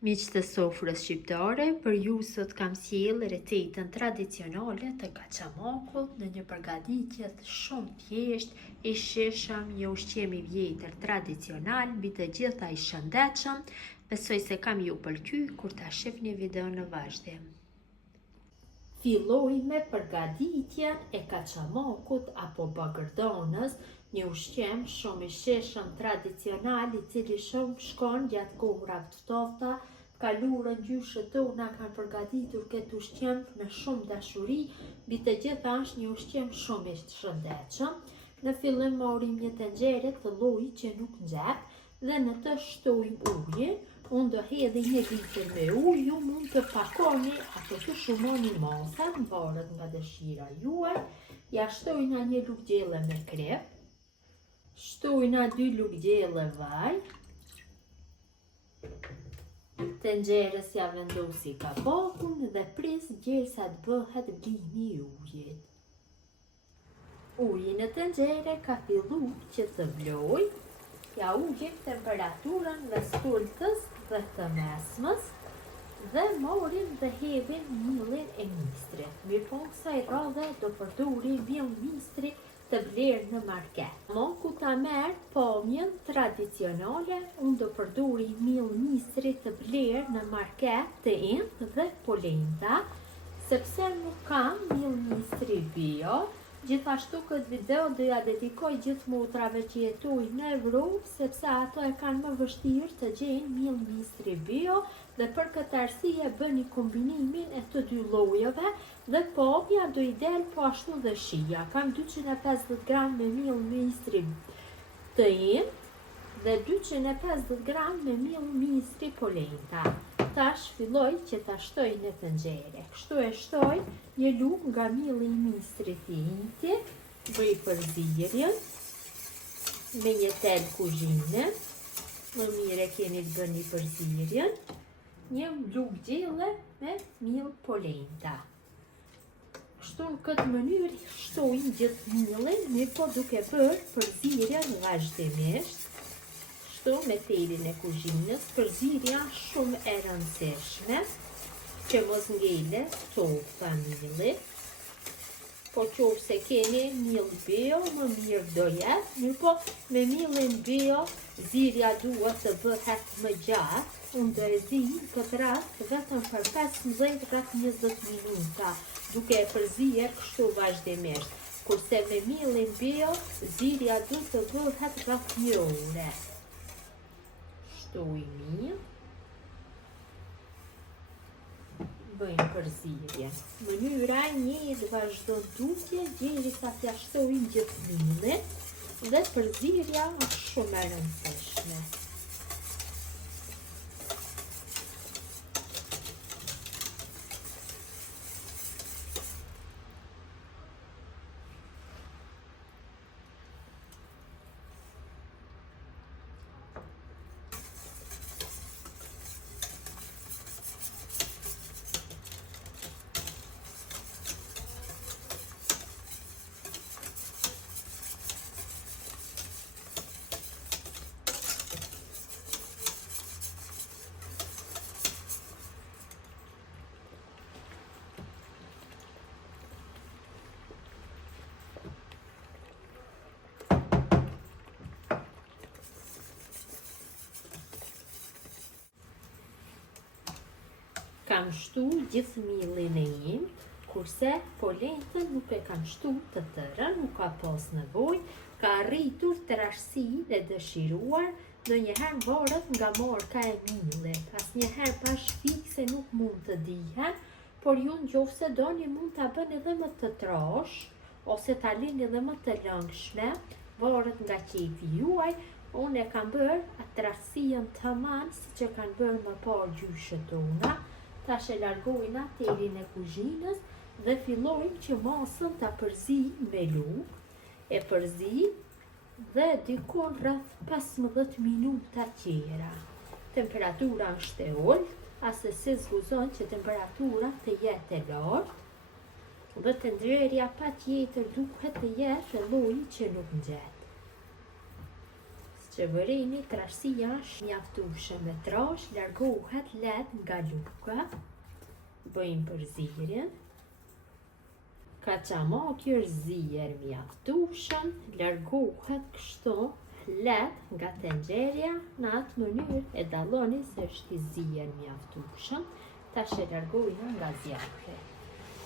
Miqtë të sofrës shqiptare, për ju sot kam sjellë recetën tradicionale të kaçamakut në një përgatitje shumë thjesht, i shishëm, një ushqim i vjetër tradicional, mbi të gjitha i shëndetshëm. Besoj se kam ju pëlqy kur ta shihni videon në vazhdim. Filloj me përgatitjen e kaçamakut apo bagërdanës, një ushqim shumë i shishëm tradicional i cili shumë shkon gjatë kohërave të ftofta. Kalurën gjyshët tona kanë përgatitur këtë ushqim me shumë dashuri, mbi të gjitha është një ushqim shumë i shëndetshëm. Në fillim marrim një tenxhere të llojit që nuk nxeh dhe në të shtojmë ujin. Unë do hedhi 1 litër me ujë, ju mund të pakoni apo të shumoni masën, varet nga dëshira juaj. Ja shtojna 1 lugë gjelle me krep, shtojna 2 lugë gjelle vaj. Tenxherës ja vendosi kapakun dhe pris derisa të bëhet blini i ujit. Uji në tenxhere ka fillu që të vloj. Ja ullim temperaturën dhe stultës dhe të mesmës dhe morim dhe hedhim millin e mistrit. Mirpo kësaj radhe do përdorim miell mistri të blerë në market. Moku ta merr pamjen tradicionale, unë do përdori miell mistri të blerë në market të entë dhe polenta, sepse nuk kam miell mistri bio. Gjithashtu këtë video do ja dedikoj gjithë motrave që jetojnë në Evropë, sepse ato e kanë më vështirë të gjejnë miell mistri bio dhe për këtë arsye bëni kombinimin e të dy llojeve dhe papja do i del po ashtu dhe shija. Kam 250 gram me miell mistri të entë dhe 250 gram me miell mistri polenta. Tash filloj që ta shtoj në tenxhere. Kështu e shtoj 1 lugë nga mielli i mistrit të entë, bëj përzierjen me një tel kuzhine, më mire keni të bëni përzierjen, 1 lugë gjelle me miell polenta. Kështu në këtë mënyrë shtojnë gjithë miellin, mirëpo duke bërë përzierjen vazhdimisht. Kështu me telin e kuzhinës, përzierja shumë e rëndësishme, që mos ngele tofta mielli. Po qofse keni miell bio, më mirë do jetë, mirëpo me miellin bio zierja duhet të bëhet më gjatë. Unë do e zi këtë rast vetëm për 15-20 minuta, duke e përzier kështu vazhdimisht. Kurse me miellin bio, zierja duhet të bëhet rreth 1 ore. Shtoj mirë. Bëjmë përzierje. Mënyra e njëjtë vazhdon tutje derisa t'ja shtojmë gjithë mielin dhe përzierja është shumë e rëndësishme. Kam shtu gjithë miellin e entë, kurse polentën nuk e kam shtu të tërën, nuk ka pas nevojë, ka arritur trashësinë e dëshiruar, ndonjëherë varet nga marka e miellit. Asnjëherë pash fikse nuk mund të dihen, por ju nëse doni mund ta bëni edhe më të trash, ose ta lini edhe më të lëngshme, varet nga qefi juaj. Unë e kam bërë atë trashësinë tamam siç e kanë bërë më parë gjyshët tona. Tash e largojna telin e kuzhinës dhe fillojmë që masën ta përzi me lugë. E përzi dhe dikon rreth 15 minuta tjera. Temperatura është e ulët, asesi zguzon që temperatura të jetë e lartë dhe tenxherja patjetër duhet të jetë e llojit që nuk nxehet. Qeverini trashësia është mjaftueshme me trash, largohet lehtë nga luka. Bëjmë përzierjen. Kaçamaki është zier mjaftueshëm, largohet kështu lehtë nga tenxherja. Në atë mënyrë e dalloni se është i zier mjaftueshëm. Tash e largojmë nga zjarri.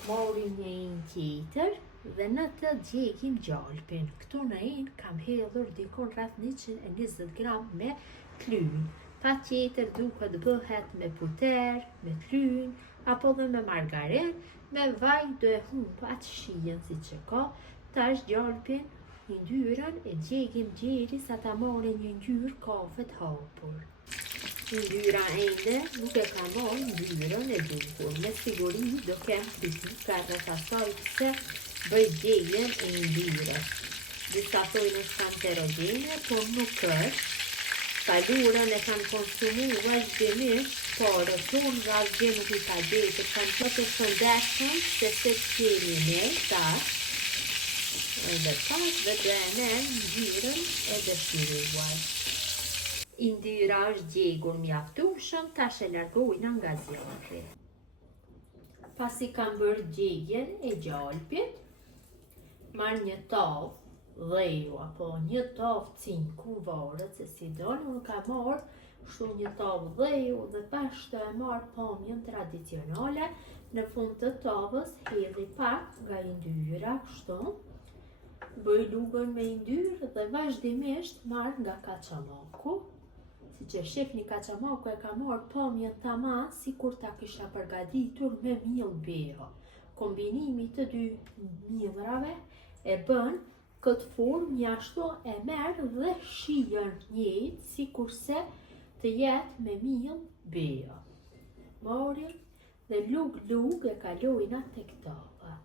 Morim një tjetër dhe në të djegim gjalpin. Këtu në kam hedhur dikon rreth 120 gram me klyn. Patjetër duhet bëhet me puter, me klyn, apo dhe me margarin, me vaj do e humb atë shijen si që ka. Tash gjalpin, yndyrën e djegim derisa ta marrë një ngjyrë kafe të hapur. Yndyra ende nuk e ka marrë ngjyrën e duhur. Me siguri do kem kritika rreth asaj pse bëj djegjen e yndyrës. Disa thojnë është kancerogene, por nuk është. Kalurën e kanë konsumu vazhdimisht, por tonë dhe asgjë nuk i ka gjetur. Kanë të të shëndetshëm se se t'kemi ne tash. Edhe tash dhe dhene ngjyrën e dëshiruar. Yndyra është djegur mjaftueshëm, tash e largojna nga zjarri. Pasi kam bërë djegjen e gjalpit, marr një tavë dheju apo një tavë cinku, varet se si do. Unë kam marrë kështu një tavë dheju dhe bashkë e marr pamjen tradicionale. Në fund të tavës hedhi pak nga yndyra kështu. Bëj lugën me yndyrë dhe vazhdimisht marr nga kaçamaku. Si që shihni kaçamaku e ka marrë pamjen tamam sikur ta kisha përgatitur me miell beo. Kombinimi të dy mielrave e bën këtë formë ashtu e merr dhe shijen njëjtë sikurse të jetë me miell beo. Marrim dhe lug e kalojna tek tava.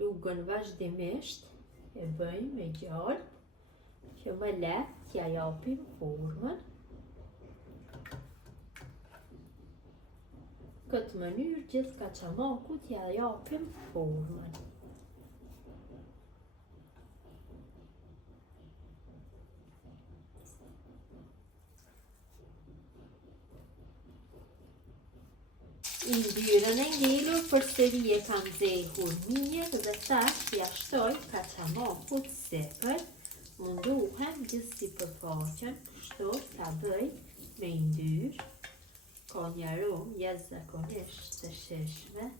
Lugën vazhdimisht e bëjmë me gjalp që më lehtë t'ja japim formën. Këtë mënyrë gjithë kaçamakut t'ja japim formën. Yndyrën e ngelur përsëri e kam nxehur mirë dhe tash ja shtoj kaçamakut sipër. Munduhem gjithë sipërfaqen kështu ta bëj me yndyrë. Ka një aromë jashtëzakonisht të shijshme.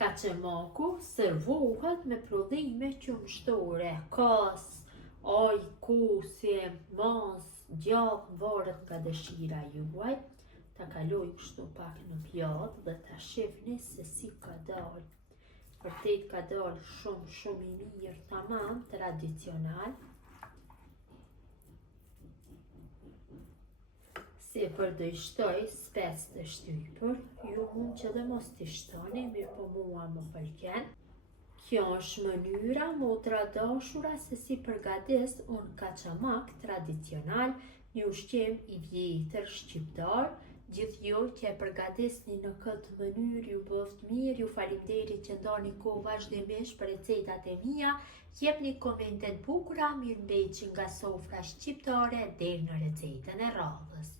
Kaçamaku servohet me prodhime qumështore, kas, aj, kose, mas, gjatë, varet nga dëshira juaj. Ta kaloj kështu pak në pjatë dhe ta shihni se si ka dalë. Vërtet ka dalë shumë i mirë, tamam tradicional. Sipër do i shtoj spec të shtypur, ju mund që dhe mos t'i shtoni, mirë po mua më pëlqen. Kjo është mënyra motra dashura se si përgatis unë kaçamak tradicional, një ushqim i vjetër shqiptar. Gjithë ju që e përgatisni në këtë mënyrë ju bëft mirë, ju faleminderit që ndani kohë vazhdimisht për recetat e mia, jepni komente të bukura, mirëmbajtje nga sofra shqiptare deri në recetën e radhës.